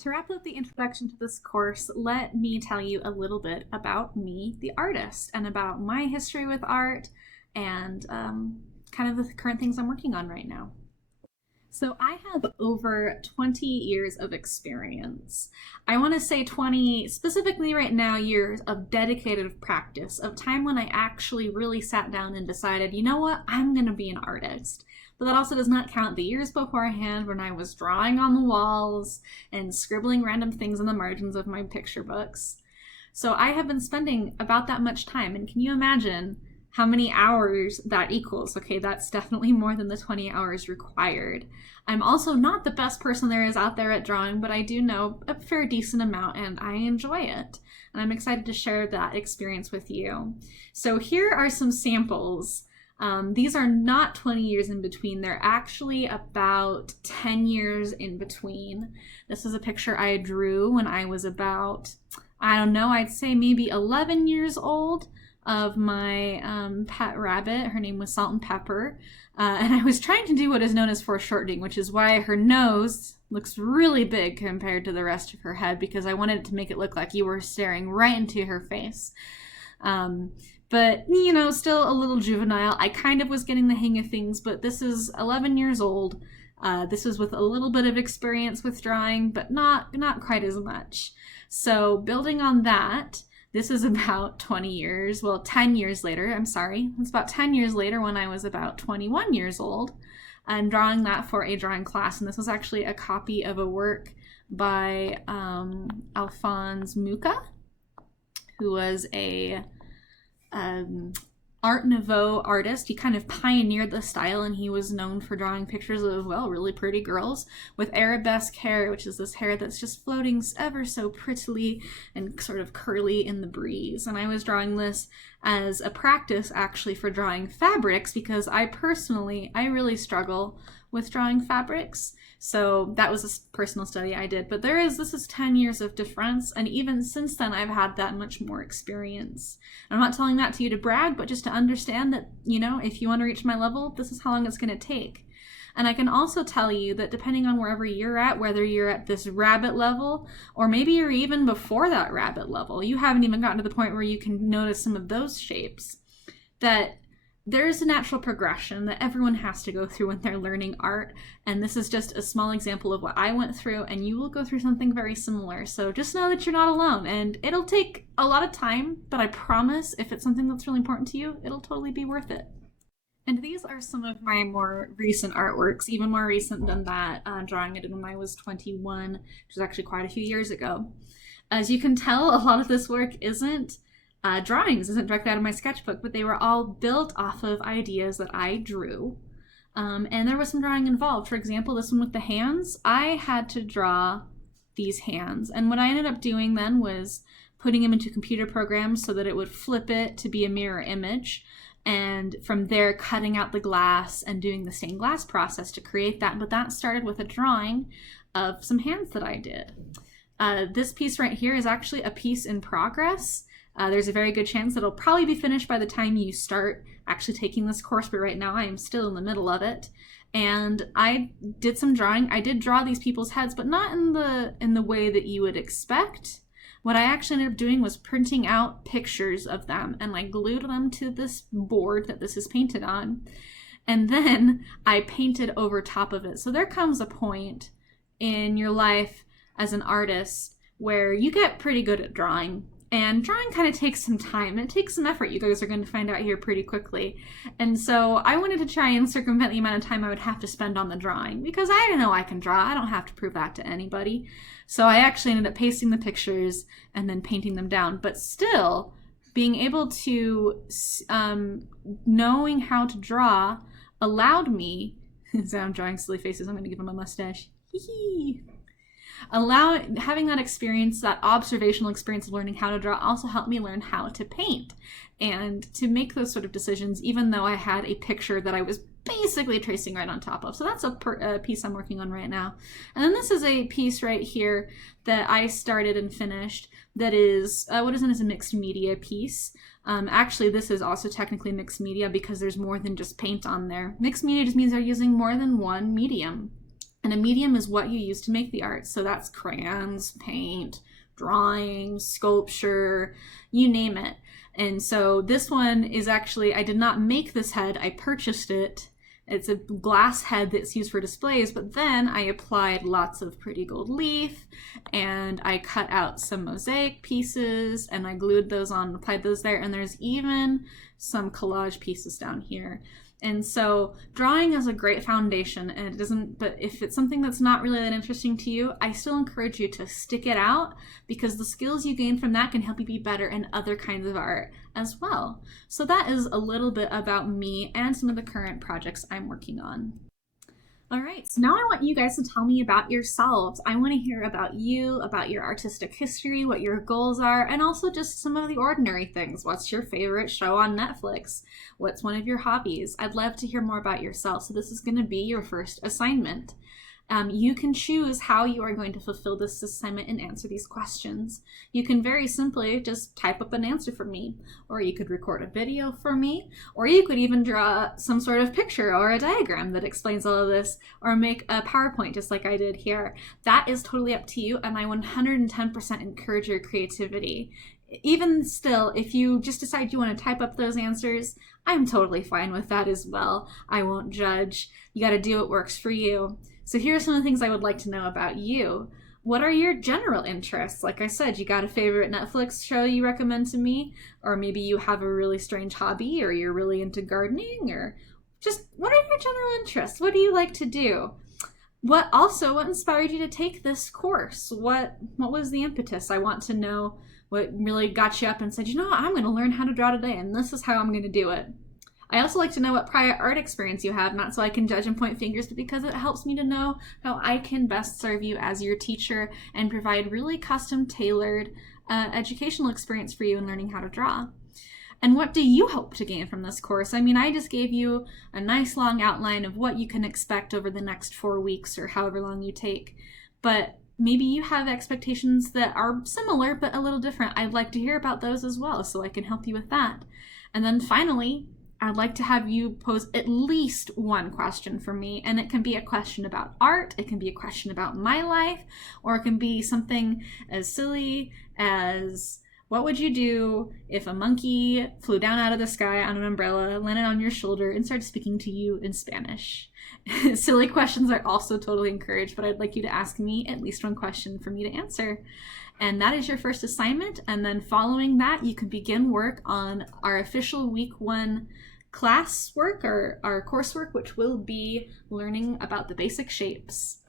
To wrap up the introduction to this course, let me tell you a little bit about me, the artist, and about my history with art and kind of the current things I'm working on right now. So I have over 20 years of experience. I want to say 20, specifically right now, years of dedicated practice, of time when I actually really sat down and decided, you know what, I'm going to be an artist. But that also does not count the years beforehand when I was drawing on the walls and scribbling random things in the margins of my picture books. So I have been spending about that much time, and can you imagine how many hours that equals? Okay, that's definitely more than the 20 hours required. I'm also not the best person there is out there at drawing, but I do know a fair decent amount and I enjoy it. And I'm excited to share that experience with you. So here are some samples. These are not 20 years in between. They're actually about 10 years in between. This is a picture I drew when I was about, I don't know, I'd say maybe 11 years old, of my pet rabbit. Her name was Salt and Pepper. And I was trying to do what is known as foreshortening, which is why her nose looks really big compared to the rest of her head, because I wanted to make it look like you were staring right into her face. But, you know, still a little juvenile. I kind of was getting the hang of things, but this is 11 years old. This was with a little bit of experience with drawing, but not quite as much. So building on that, this is about 20 years, well, 10 years later, I'm sorry. It's about 10 years later when I was about 21 years old. I'm drawing that for a drawing class, and this was actually a copy of a work by Alphonse Mucha, who was a Art Nouveau artist. He kind of pioneered the style, and he was known for drawing pictures of, well, really pretty girls with arabesque hair, which is this hair that's just floating ever so prettily and sort of curly in the breeze. And I was drawing this as a practice, actually, for drawing fabrics, because I really struggle with drawing fabrics. So that was a personal study I did. But this is 10 years of difference, and even since then I've had that much more experience. I'm not telling that to you to brag, but just to understand that, you know, if you want to reach my level, this is how long it's going to take. And I can also tell you that depending on wherever you're at, whether you're at this rabbit level, or maybe you're even before that rabbit level, you haven't even gotten to the point where you can notice some of those shapes, that there's a natural progression that everyone has to go through when they're learning art. And this is just a small example of what I went through, and you will go through something very similar. So just know that you're not alone, and it'll take a lot of time, but I promise if it's something that's really important to you, it'll totally be worth it. And these are some of my more recent artworks, even more recent than that, drawing I did when I was 21, which was actually quite a few years ago. As you can tell, a lot of this work isn't drawings, isn't directly out of my sketchbook, but they were all built off of ideas that I drew. And there was some drawing involved. For example, this one with the hands, I had to draw these hands. And what I ended up doing then was putting them into computer programs so that it would flip it to be a mirror image. And from there, cutting out the glass and doing the stained glass process to create that. But that started with a drawing of some hands that I did. This piece right here is actually a piece in progress. There's a very good chance that it'll probably be finished by the time you start actually taking this course, but right now I am still in the middle of it. And I did some drawing. I did draw these people's heads, but not in the way that you would expect. What I actually ended up doing was printing out pictures of them, and I glued them to this board that this is painted on. And then I painted over top of it. So there comes a point in your life as an artist where you get pretty good at drawing. And drawing kind of takes some time. It takes some effort. You guys are going to find out here pretty quickly. And so I wanted to try and circumvent the amount of time I would have to spend on the drawing, because I know I can draw. I don't have to prove that to anybody. So I actually ended up pasting the pictures and then painting them down. But still, being able to, knowing how to draw allowed me, so I'm drawing silly faces, I'm going to give him a mustache. Hee having that experience, that observational experience of learning how to draw, also helped me learn how to paint and to make those sort of decisions, even though I had a picture that I was basically tracing right on top of. So that's a piece I'm working on right now. And then this is a piece right here that I started and finished that is what is known as a mixed media piece. Actually, this is also technically mixed media because there's more than just paint on there. Mixed media just means they're using more than one medium. And a medium is what you use to make the art. So that's crayons, paint, drawing, sculpture, you name it. And so this one is actually, I did not make this head, I purchased it. It's a glass head that's used for displays, but then I applied lots of pretty gold leaf, and I cut out some mosaic pieces, and I glued those on, applied those there, and there's even some collage pieces down here. And so drawing is a great foundation, and it doesn't, but if it's something that's not really that interesting to you, I still encourage you to stick it out, because the skills you gain from that can help you be better in other kinds of art as well. So that is a little bit about me and some of the current projects I'm working on. All right, so now I want you guys to tell me about yourselves. I want to hear about you, about your artistic history, what your goals are, and also just some of the ordinary things. What's your favorite show on Netflix? What's one of your hobbies? I'd love to hear more about yourself. So this is going to be your first assignment. You can choose how you are going to fulfill this assignment and answer these questions. You can very simply just type up an answer for me, or you could record a video for me, or you could even draw some sort of picture or a diagram that explains all of this, or make a PowerPoint just like I did here. That is totally up to you, and I 110% encourage your creativity. Even still, if you just decide you want to type up those answers, I'm totally fine with that as well. I won't judge. You got to do what works for you. So here are some of the things I would like to know about you. What are your general interests? Like I said, you got a favorite Netflix show you recommend to me? Or maybe you have a really strange hobby, or you're really into gardening, or just what are your general interests? What do you like to do? What inspired you to take this course? What was the impetus? I want to know what really got you up and said, you know what, I'm going to learn how to draw today, and this is how I'm going to do it. I also like to know what prior art experience you have, not so I can judge and point fingers, but because it helps me to know how I can best serve you as your teacher and provide really custom tailored educational experience for you in learning how to draw. And what do you hope to gain from this course? I mean, I just gave you a nice long outline of what you can expect over the next 4 weeks or however long you take, but maybe you have expectations that are similar but a little different. I'd like to hear about those as well, so I can help you with that. And then finally, I'd like to have you pose at least one question for me, and it can be a question about art, it can be a question about my life, or it can be something as silly as, what would you do if a monkey flew down out of the sky on an umbrella, landed on your shoulder, and started speaking to you in Spanish? Silly questions are also totally encouraged, but I'd like you to ask me at least one question for me to answer. And that is your first assignment, and then following that, you can begin work on our official week 1 class work, or our coursework, which will be learning about the basic shapes.